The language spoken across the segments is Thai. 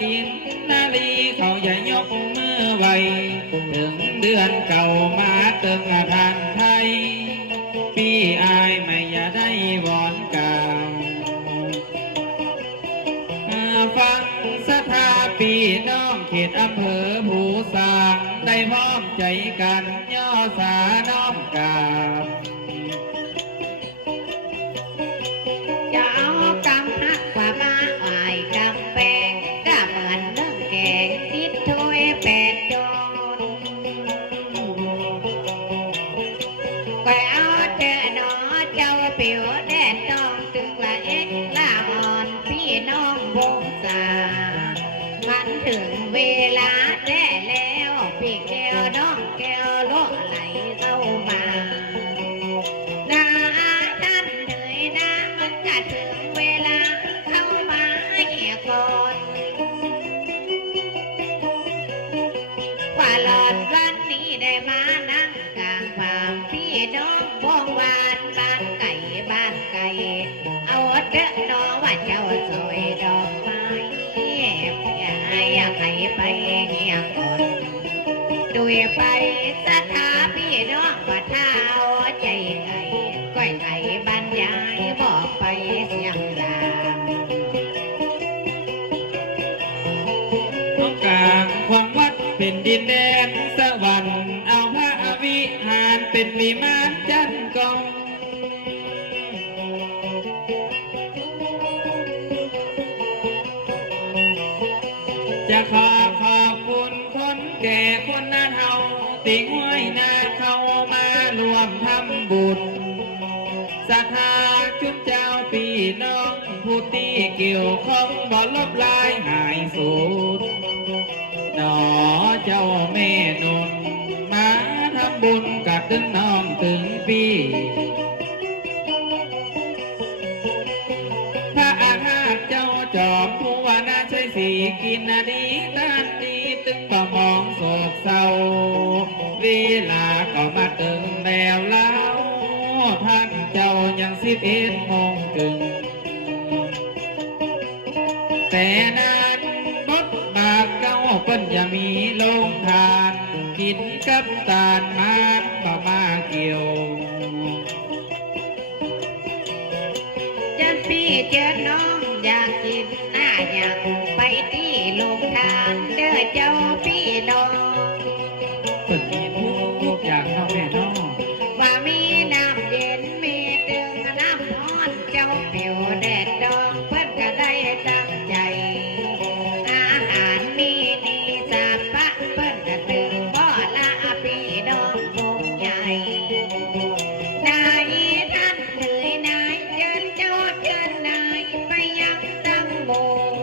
กินนาลีเขาอย่ายกมือไว้ถึงเดือนเก่ามาเติมทานไทยปีอายไม่อย่าได้วอนกล่าวฟังสถาปีน้องเขตอำเภอภูสางได้พร้อมใจกันย่อสาน้อมกราบจะเอากำหักกว่ามาอ่ายกำแปงก็เหมือนเรื่องแกงติดถ้วยแปดจนก็เอาเจอหนอเจ้าเปียวแดดต้องตึงละเอ็ดละอ่อนพี่น้องวงศามันถึงเวลาได้แล้วพี่แก้วน้องแก้วโลไหลเข้ามานาท่านเหนื่อยนะมันจะถึงเวลาเข้ามาก่อนว่าหลอดวันนี้ได้มานั่งกลางความพี่น้องวงวานบ้านไก่บ้านไก่เอาเด้อน้องว่าเจ้าสวยดอกไม้อย่าให้ใครไปเงียก่อนด้วยไปสถาพี่น้องว่าเท้าใจไก่ก้อยไก่บรรยายบอกไปเสียงดังกลางความวัดเป็นดินแดนสวรรค์เอาพระวิหารเป็นวิมานจันทร์กองจะขอขอบคุณคนแก่คนหน้าเทาติ่งห้วยนาเขามารวมทำบุญศรัทธาชุดเจ้าพี่น้องผู้ที่เกี่ยวข้องบ่ลบลายหายสูญหนอเจ้าแม่นุนมาทำบุญกับถึงน้องถึงปีพระอาฆาตเจ้าจอมผู้ว่าน่าใช่สีกินนาดีด้านดีตึงประมองโศกเศร้าเวลาก็มาตึงแล้วเล่าท่านเจ้ายัง11 โมง แต่นั้นบดบาทเก้าเปิ้นอย่ามีลงทานกินกับตาลมันบ่มาเกี่ยวจันพี่เจอน้องอยากกินหน้าอยากไปที่โรงทานเด้อเจ้าพี่น้องเปิ้นมีทุกอย่างเนาะแม่เนาะว่ามีน้ำเย็นมีตึงน้ำร้อนเจ้าเปียวแดดดองเพิ่นก็ได้ตั้งใจอาหารมีดีสาปะเพิ่นก็ตึงบ่ละพี่น้องวงใหญ่นายท่านเหนื่อยนายเชิญเจ้าเชิญนายไปยังตำบล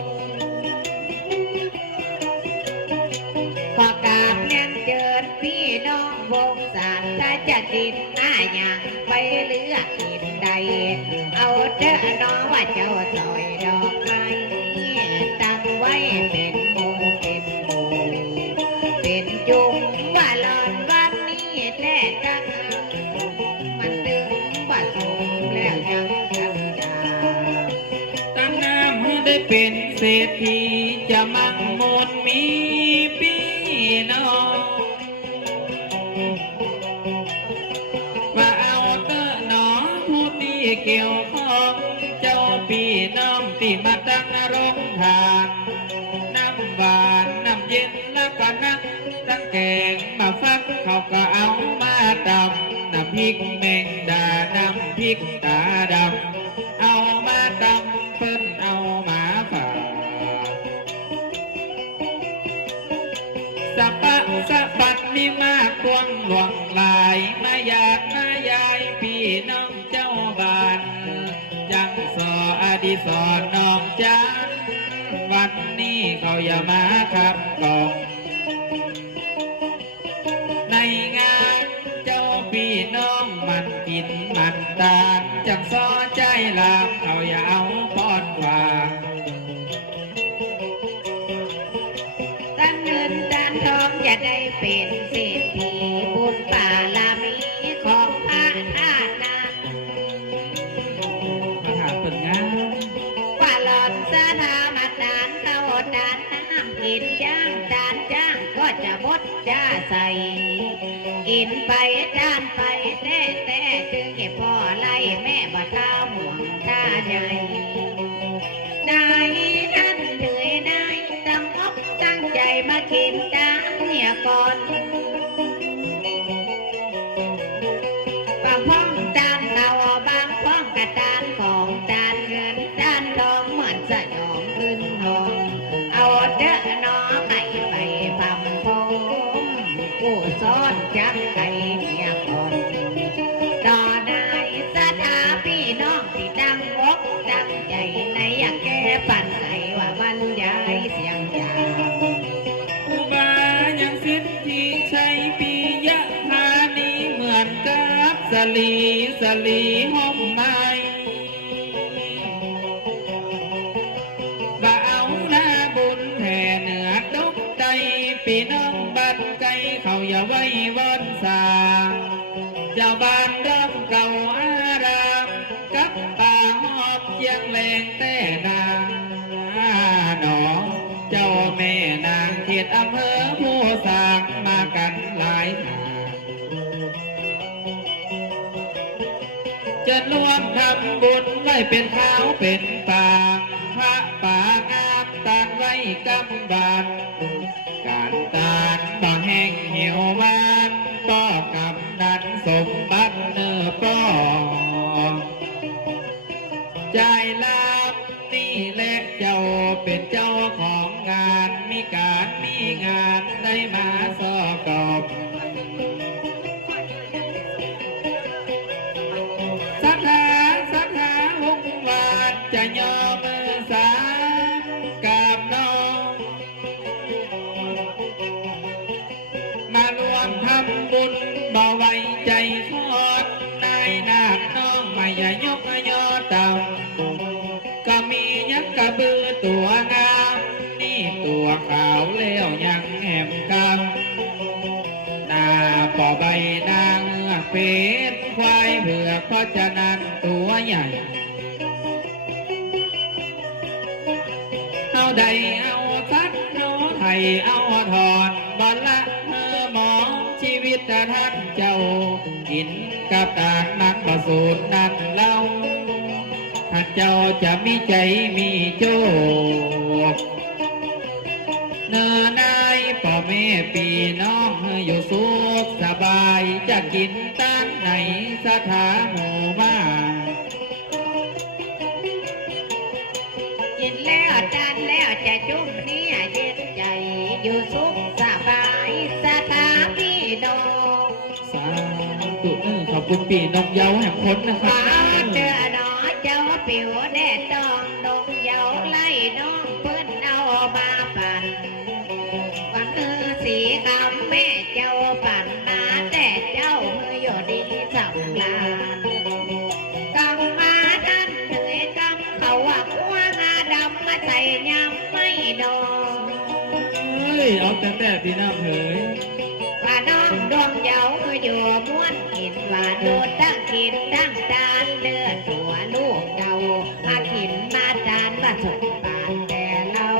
ขอกราบเรียนเชิญพี่น้องวงศาถ้าจะดินหน้าอย่างไปเลือกดินใดเอาเด้อน้องว่าเจ้าซอยดอกไม้ตั้งไว้เป็นหมู่เป็นหมู่เป็นจุงว่าหลอนวันนี้แต่จังมันตึงว่าสูงแล้วยังจังจาตั้งน้ำให้ได้เป็นเศรษฐีจะมั่งมนมีพี่น้องว่าเอาเตอหนอผู้ที่เกี่ยวข้องเจ้าพี่น้องที่มาตั้งโรงทานน้ำหวานน้ำเย็นแล้วก็นักตั้งแกงมาฟักเขาก็เอามาดำน้ำพริกแมงดาน้ำพริกตาดำเอามาดำเพิ่นเอามาฝากสะปะสะปัดมีมากกวงหลวงลายมาอยากมายายพี่น้องเจ้าบ้านยังสออดีสอนน้องจันวันนี้เขาอย่ามาขับกองในงานเจ้าพี่น้องมันกินมันตานจังซอใจลามเขาอย่าเอาป้อนวางตั้งเงินตั้งทองอย่าได้เป็นเศรษฐีบุญบารมีของพระท่านนั้น มาถามเปิดงานว่าหลอนสถามาดานเข้าดานนา ส่กินไปจานไปแต่ถึงแก่พ่อไล่แม่บ่ท้าห่วงท่าใหญ่นายท่านเหนื่อยนายตั้งอกตั้งใจมากินตาเนี่ยก่อนบางพ้องจานเราบางพ้องกระจานของจานเงินจานทองเหมือนสยองขึ้นทองเอาเด้อน้อไก่ไปพำพงผู้ซ้อนจักไก่เมียก่อนต่อได้สถาพี่น้องที่ตั้งอกตั้งใจในอยากแก้ปัญหาว่าบรรยายเสียงยาว อุบายังสิทธิชัยปิยะพานีเหมือนกับสลีห้อมไม้บ่าเอาหน้าบุญแผ่เหนือตกใจปีน้องบัดไกลเขาอย่าไว้วอนสาเจ้าบ้านเริ่มเก่าอารามกับป่าหอบเจียงแรงแต่นาหนอเจ้าแม่นางเขตอำเภอผู้สร้างมากันหลายหาจะรวมทำบุญไว้เป็นข้าวเป็นปางพระป่างามตานไว้กำบานการตานบ่แห้งเหี่ยวมานป้อกำนันสมบัติเนื้อป้อใจลาบนี่แหละเจ้าเป็นเจ้าของงานมีการมีงานได้มาสอกอบสัทธาหงวาดจะย่อมือสามกราบน้องมารวมทำบุญบ่ไว้ใจทอดนายนาคน้องไม่อย่ายกย่อต่ำก็มียักษ์กระบือตัวงามนี่ตัวขาวเลี้ยวยังแหมกำหน้าป่อใบนางเงือกเป็ดควายเผือกเพราะฉะนั้นตัวใหญ่เอาใดเอาซัดเอาไทยเอาถอนบอลละหมอชีวิตท่านเจ้ากินกับตาลนั้นประสูตรนั้นเล่าท่านเจ้าจะมีใจมีโจกเนื้อนายพ่อแม่ปีน้องอยู่สุขสบายจะกินตั้งไหนสถานหมู่บ้าน กินแล้วจานแล้วจะจุ่มเนี่ยเย็นใจอยู่สุขสบายสถาพี่น้อง สาธุขอบคุณปีน้องเยาแห่งพ้นนะครั มา บ เจอหนอเจ้าปิวแดดตองดงเยาไล่น้องเพิ่นเอามาปั่นวันมือสีคำแม่เจ้าปั่นมาแต่เจ้ามืออยู่ดีสำลานกำมาท่านเหนื่อยกำเขาว่ากัวงาดำมาใส่ยำไม่ดอง เฮ้ยเอาแต่พี่น้ำเผย ว่าน้องดวงเยาคืออยู่ม้วนกินว่าโดดตั้งกินตั้งตาลเลือดตัวลูกเก่ามากินมาจานมาสดปานแต่เรา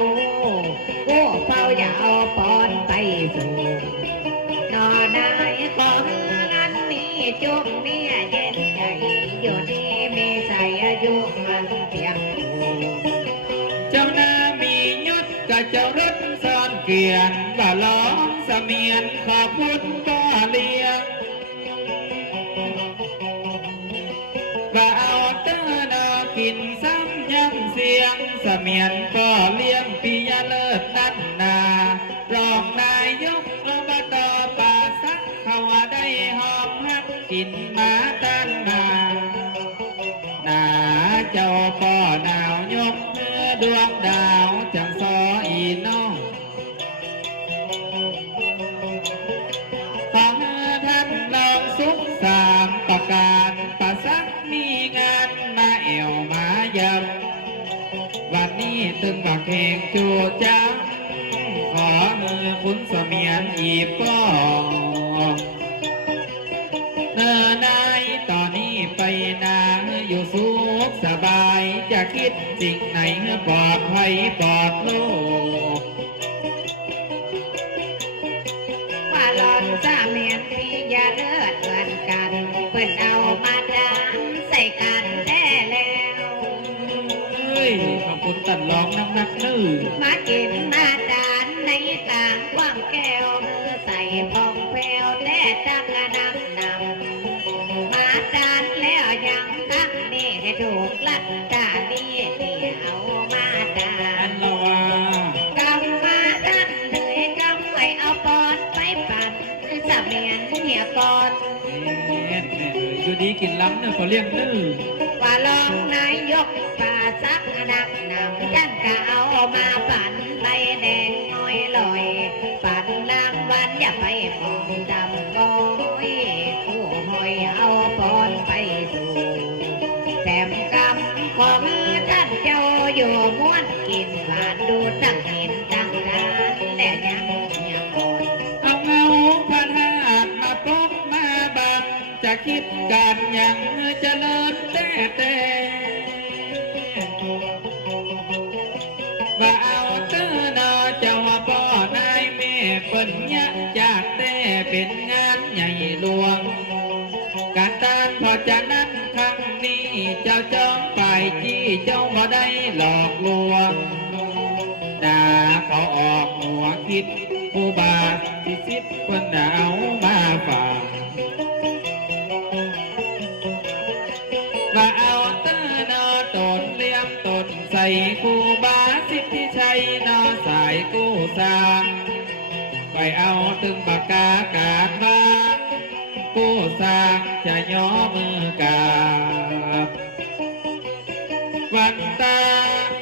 กูเฝ้าอย่าเอาปอนไปสู่นอนายของนั้นนี้จุกเนี่ยเย็นใจอยู่ดีมีใจอายุมันเพียงถูก เจ้านามียศกับเจ้ารถซ่อนเกียรติว่าล้องเสมียนขอบคุณก็เลี้ยงว่าเอาเต้อนอกินซ้ำย้ำเสียงเสมียนก็เลี้ยงปิยเลิศนัดนารองนายกอบตป่าสักเขาได้หอมฮักกินมาตันมาหน้าเจ้าก็หนาวยกเมื่อดวงดาวจังซออีน้องขอท่านลองสุขสามประการประสักมีงานมาเอวมาเยำวันนี้ตึงบักเฮงจูจังขอมือคุณเสมียนอีบก็เนินนายตอนนี้ไปนาอยู่สุขสบายจะคิดสิ่งไหนปลอดภัยปลอดโลก ว่าหลอด สาเมียนพี่อย่าเลิศเหมือนกันเพิ่นเอามาดามใส่กันแท้แล้ว เฮ้ยขอบคุณตัดร้องน้ำหนักนื้อ มากินมาดานในต่างความแก้วมือใส่พองแผวแต่จักกะนำมาดานแล้วยังทั้งนี้ให้ถูกลัดตาลีที่เอามาดา อั น นละว่าก ำมาดันเลยกำไว้เอาปอนไปปั่นสะเมียนเหี่ยก่อน แม่อยู่ดีกินล้ำเนี่ยเขาเลี้ยงนื้อ ว่าลองนายกป่าซักนักนำกันก็เอามาปั่นใบแดงน้อยลอยปั่นนางวันอย่าไปมองดำก้อยผู้หอยเอาปอนไปสู่แถมกำของท่านเจ้าอยู่ม้วนกินผ่านดูตั้งเห็นตั้งร้านและยังเหี่ยก่อน เอาเงาพระธาตุมาปกมาบังจะคิดการยังเจริญแต่ว่าเอาเตอนอเจ้าพ่อนายแม่เปิ้นยะจากแต่เป็นงานใหญ่หลวง การตานพอจะนั้นครั้งนี้เจ้าจองไปจี้เจ้าบ่ได้หลอกลวงด่าเขาออกหัวคิดผู้บาสิสิบคนเอามาฝากว่าเอาเตอนอตนเลี้ยมตนใส่คู่บาสิทธิชัยนอสายกู้สร้างไปเอาตึงปากกากาดมาผู้สร้างจะย่อมือกราบวันตา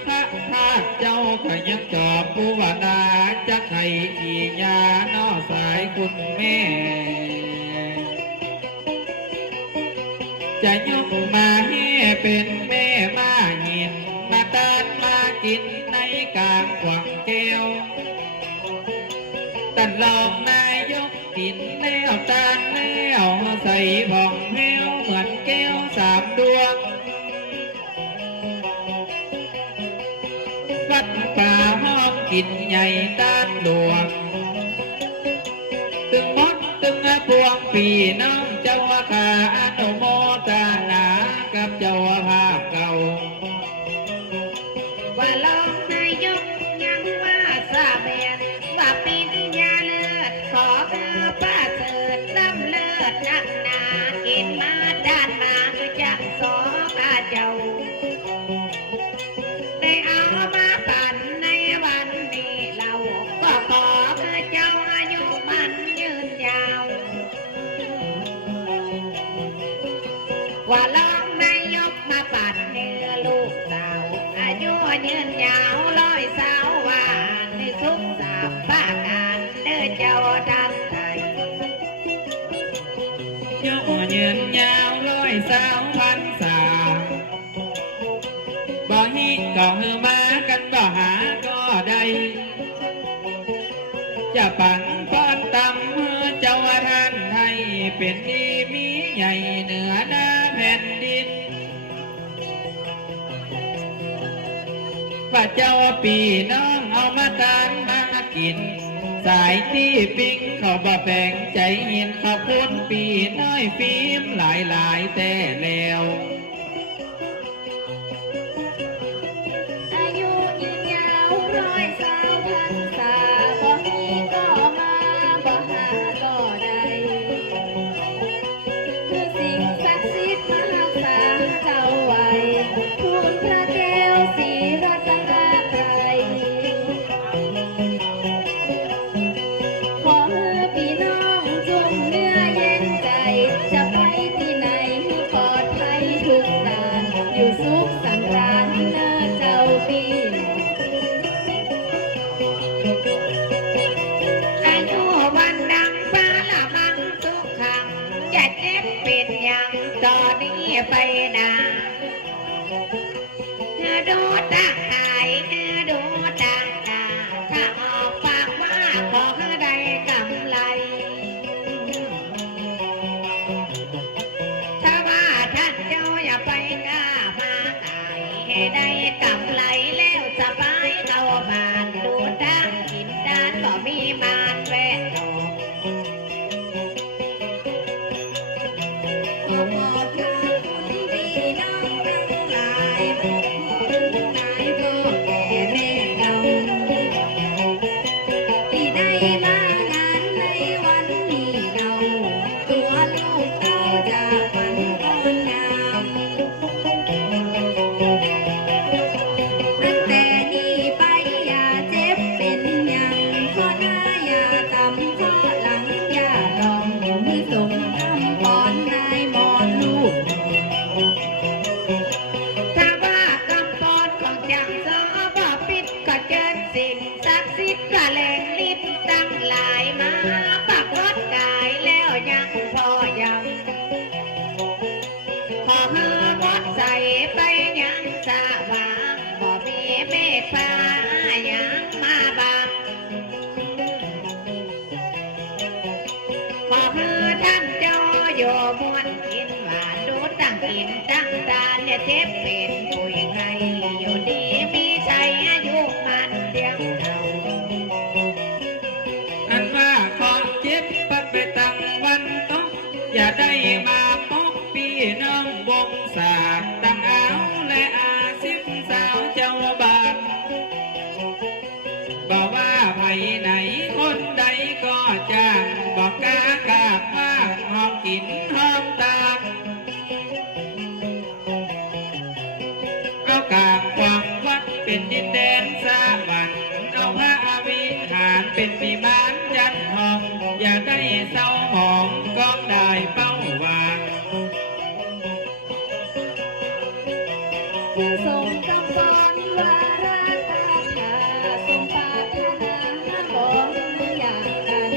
พระธาตุเจ้าขยันจอบผู้วนาจะไข่อียานอสายคุณแม่ จะยกมาให้เป็นแม่มาหินมาตานมากินในกลางกว่างแก้วตันลองนายกกินแล้วตานแล้วใส่ผ่องแผ้วเหมือนแก้วสามดวงวัดป่าห้อมกินใหญ่ตานหลวงตึงมดตึงพวงปีน้องเจ้าขาอนุโมทนากับเจ้าภาพเก่า ว่าลองนายกยังว่าสาเมียนว่าปิญญาเลิศขอเพื่อป้าเถิดล้ำเลิศนักหนากินมาด้านมาคือจักสอข้าเจ้า ได้เอามาปั่นในวันนี้เราก็ขอคือเจ้าอายุมันยืนยาว ว่าลองนายกมาปั่นเนื้อลูกสาวอายุยืนยาวร้อยสาวว่าในสุขสามบ้าการเดินเจ้าทำไทย โยยืนยาว120 พรรษาบ่ฮิก็ฮือมากันบ่หาก็ได้จะปั่นป้อนตำมือเจ้าท่านไทยเป็นดีมีใหญ่เหนือหน้าแผ่นดินว่าเจ้าปีน้องเอามาตานมากิน สายที่ปิ้งเขาบ่แบ่งใจเห็นขอบคุณปีน้อยฟิล์มหลายแต่แล้ว อายุยืนยาวร้อยสาวพรรษาบ่มีก็มาบ่หาก็ได้คือสิ่งศักดิ์สิทธิ์มารักษาเจ้าไว้ทูลพระแก้วศรีรัตนตรัย ขอพี่น้องจงเนื้อเย็นใจ จะไปที่ไหนปลอดภัยทุกด่าน อยู่สุขสันต์ราญเนื้อเจ้าพี่น้องอายุวันดังฟ้าละมันสุขขังจะเจ็บเป็นอย่างต่อนี้ไปนาเนื้อดูต่างหายเนื้อดูต่างตาถ้าออกปากว่าขอให้ได้กำไร ถ้าว่าท่านเจ้าอย่าไปกล้ามาขายให้ได้กำไรแล้วสบายเข้าบ้านดูด้านกินด้านบ่มีมานแวะดอก ก็ขอบพระคุณพี่น้องทั้งหลายนายก็แก่แม่เราที่ได้มางานในวันนี้เราตัวลูกเต้าจากฝันก้อนงาม ตั้งแต่นี้ไปอย่าเจ็บเป็นหยังขอหน้าอย่าต่ำขอหลังอย่าลองมือส่งคำก่อนนายมอนลูกถ้าว่ากำปอนของจังสอบ่ปิดก็เจิญสิ่งศักดิ์สิทธิ์กระแหลงลิ้นตั้งหลายมาปักรถกายแล้วยังพอยังขอเฮือมดใส่ไปยังสะว่างบ่มีเมฆฟ้ายังมาบังขอเฮือท่านเจ้าโยมวนกินหวานดูตั้งกินตั้งตาเนี่ยเจ็บเป็นป่วยไข้อยู่ดีมีใจอายุมันเดียวเรา อันว่าขอเจ็บปัดไปตั้งวันต้องอย่าได้มาพบพี่น้องวงศาสตร์ตั้งเอาและอาสิบสาวเจ้าบ้านบอกว่าไผไหนคนใดก็จ้างบอกกากาบมากหอมกินหอมตามเอากาบความวัดเป็นดินแดนสวรรค์เอาพระอวิหารเป็นวิมานจันทร์ทองอย่าได้เศร้าหมองก็ได้เป้าวาง ทรงกำปอนวาระตาชาทรงปรารถนาบอกอย่างกัน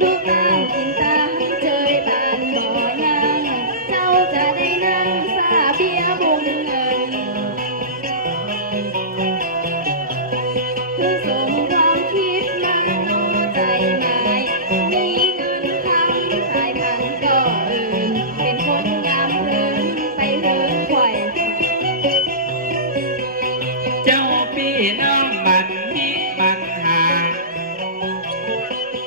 ดูตามกินตามเจยบานบ่ยังเจ้าจะได้นั่งสาเบียวงเงินคือส่งความคิดมาโน้ใจหมายมีเงินคำขายทันก็อื่นเป็นคนงามเริงไปเริงข่อย เจ้าพี่น้องมันฮิมันหา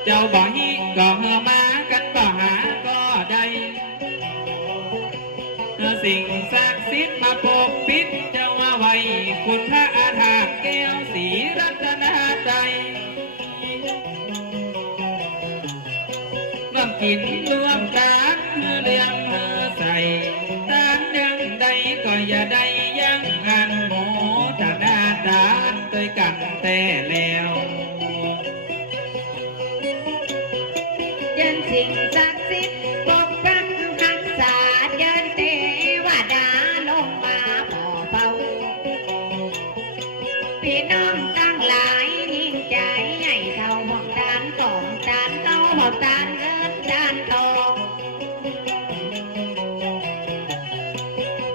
เจ้าบ่ฮิก็เฮอมากันบ่หาก็ได้สิ่งศักดิ์สิทธิ์มาปกปิดเจ้าว่าไว้คุณพระอาถรรพ์แก้วสีรัตนใจร่วมกินรวมตานเรื่องใส่ตานยังใดก็อย่าได้ยังอันโมทนาทานด้วยกันแต่แล้ว ยันสิ่งศักดิ์สิทธิ์ปกปักรักษาเดินเทวดาลงมาบ่อเบาพี่น้องตั้งหลายยิ่งใจใหญ่เท่าหมอกตานของตานเต้าหมอกตานเงินตานทอง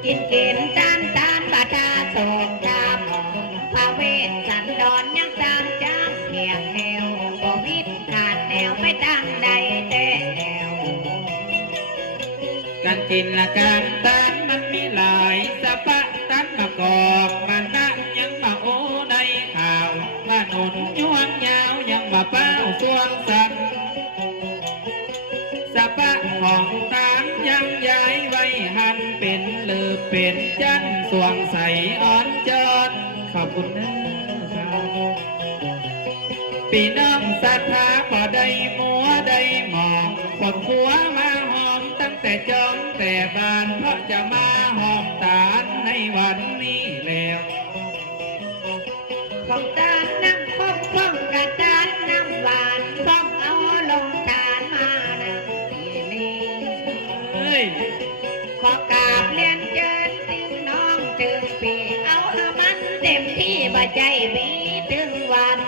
กินเกณฑ์ตานตานบาทาโศกตาหมองพระเวทสันดอนยังตามจ้างเพียงแนวบ่มิดขาดแนวไปตั้งใดแต่แนว การกินละการตานมันมีหลายสะปะตันมากอกมันนะยังมาโอในข่าวมาหนุนยวงยาวยังมาเป้าสวงสันสะปะของตานยังย้ายไว้หันเป็นเลือเป็นจันสวงใสอ่อนจอดขอบคุณนะครับพี่น้องศรัทธาบ่ได้มัวได้มองคนผัวมาหอมตั้งแต่จองแต่บานเพราะจะมาหอมตาลในวันนี้แล้ว ของตาลน้ำพบพ้องกระจานน้ำหวานพ้องเอาลงทานมานะที่นี่ เฮ้ย ขอกราบเรียนเชิญติงน้องถึงปีเอาให้มันเต็มที่บ่ใจมีถึงวัน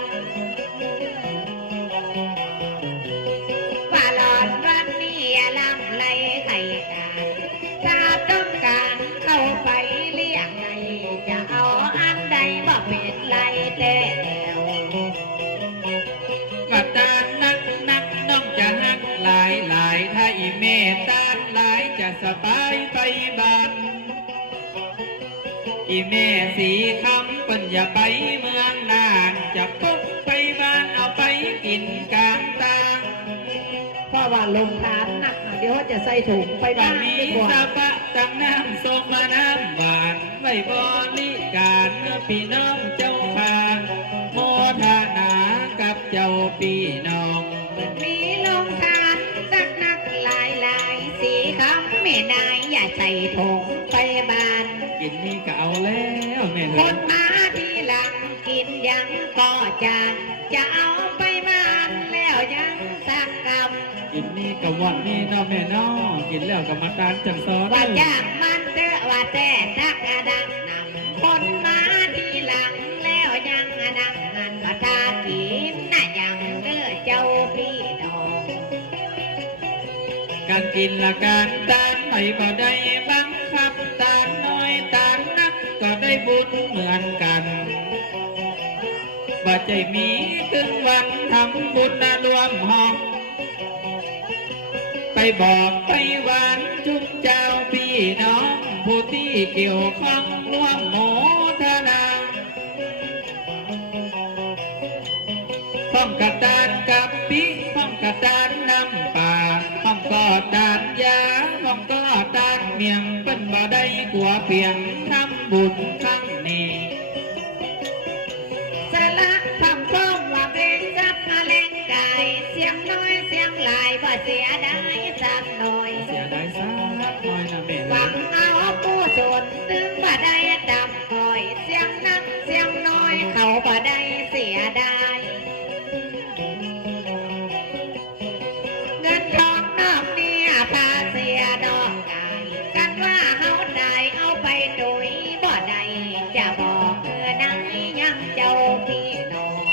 ว่าหลอดวันนี้ลำไรไข่การถ้าต้องการเข้าไปเลี้ยงไงจะเอาอันใดบ่เป็นไรแต่แล้ว ว่าตาลนักน้องจะหักหลายถ้าอีเมตตาลหลายจะสบายไปบ้าน อีแม่สีคำเปิ้นอย่าไปเมืองนานจะปุ๊บไปบ้านเอาไปกินกลางตาง พอ ราะว่าลงทานหนักเดี๋ยวเขาจะใส่ถุงไป บั บ้า ด น นี้ ดีกว่า สะปะตั้งน้ำส้มมาน้ำหวานไว้บริการเมื่อพี่น้องเจ้าค่ะโมทนากับเจ้าพี่น้อง มีลงทานสักนักหลายหลายสีคำไม่นายอย่าใส่ถุงไปบ้าน กินนี่ก็เอาแล้วแม่ ค เฮ้ย นมาทีหลังกินยังก็จานจะเอาไปบ้านแล้วยังสักคำ กินนี่ก็วันนี่เนาะแม่เนาะกินแล้วก็มาตานจังซอน ว่าจ้างมันเถอะว่าแต่นักอดังนำคนมาทีหลังแล้วยังอดังหันมาทากินน่ะยังเด้อเจ้าพี่น้อง การกินละการตานไม่บ่ได้บังคับตานน้อยตานนักก็ได้บุญเหมือนกันบ่ใจมีถึงวันทำบุญนะรวมห้อง ไปบอกไปหวานจุกเจ้าพี่น้องผู้ที่เกี่ยวข้องร่วมโมทนาพ้องกระดานกับปีพ้องกระดานน้ำป่าพ้องกอดดานยาพ้องกอดดานเมียงเป็นบ่ได้กลัวเพียงทำบุญครั้งนี้ สละคำพ้องว่าเป็นสักมาเล่นกายเสียงน้อยเสียงหลายบ่เสียดายสักหน่อย เสียดายสักหน่อยนะแม่ หวังเอาผู้สนถึงบ่ได้ดำคอยเสียงนักเสียงน้อยเขาบ่ได้เสียดายเงินทองนอกเนี่ยพาเสียดอกกายกันว่าเฮาได้เอาไปโดยบ่ได้จะบอกนั้นยังเจ้าพี่น้อง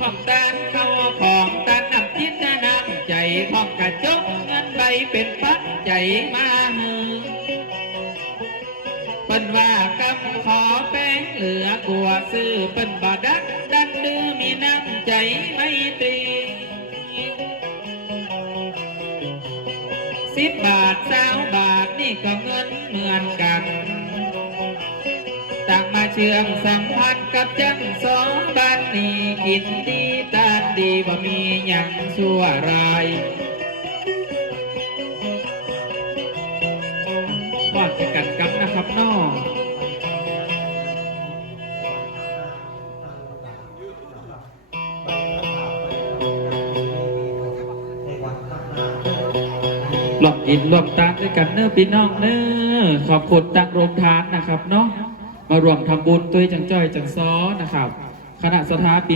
พ้องตานเข้าของตานนำจิตน้ำใจพ้องกระจกเงินใบเป็นปัจจัยมาหือเปิ้นว่ากำขอแป้งเหลือกลัวซื้อเปิ้นบาดักดันดื้อมีน้ำใจไม่ตรี10 บาท20 บาทนี่ก็เงินเหมือนกันต่างมาเชื่อมสัมพันธ์กับจังสองบ้านนี้กินดีตานดีบ่มีหยังชั่วร้ายวาดไปกันกับนะครับน้องลองกินรวมตานด้วยกันเน้อพี่น้องเน้อขอบคุณตังโรงทานนะครับเนาะมารวมทำบุญตัวจังจ้อยจังซ้อนะครับคณะสถาปิน